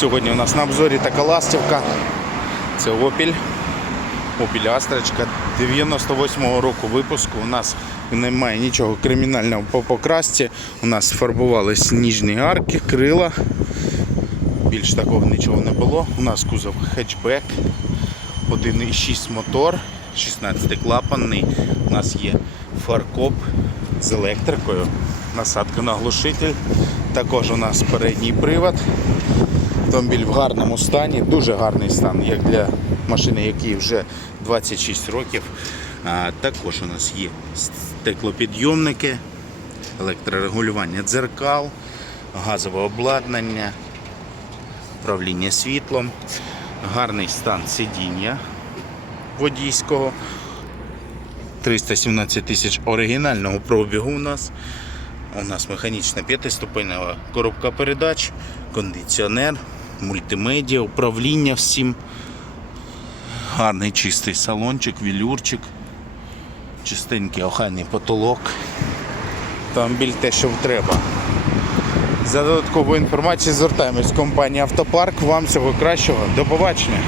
Сьогодні у нас на обзорі така ластівка. Це Opel. Opel Астрочка 98-го року випуску. У нас немає нічого кримінального по покрасці. У нас фарбувались ніжні арки, крила. Більш такого нічого не було. У нас кузов хетчбек, 1,6 мотор, 16 клапанний. У нас є фаркоп з електрикою, насадка на глушитель. Також у нас передній привод. Автомобіль в гарному стані, дуже гарний стан, як для машини, якій вже 26 років. Також у нас є стеклопідйомники, електрорегулювання дзеркал, газове обладнання, управління світлом, гарний стан сидіння водійського. 317 тисяч оригінального пробігу у нас. У нас механічна п'ятиступенева коробка передач, кондиціонер, мультимедіа, управління всім. Гарний чистий салончик, вілюрчик, чистенький охайний потолок. Там біль те, що треба. За додатковою інформацією звертаємось компанії Автопарк. Вам всього кращого. До побачення.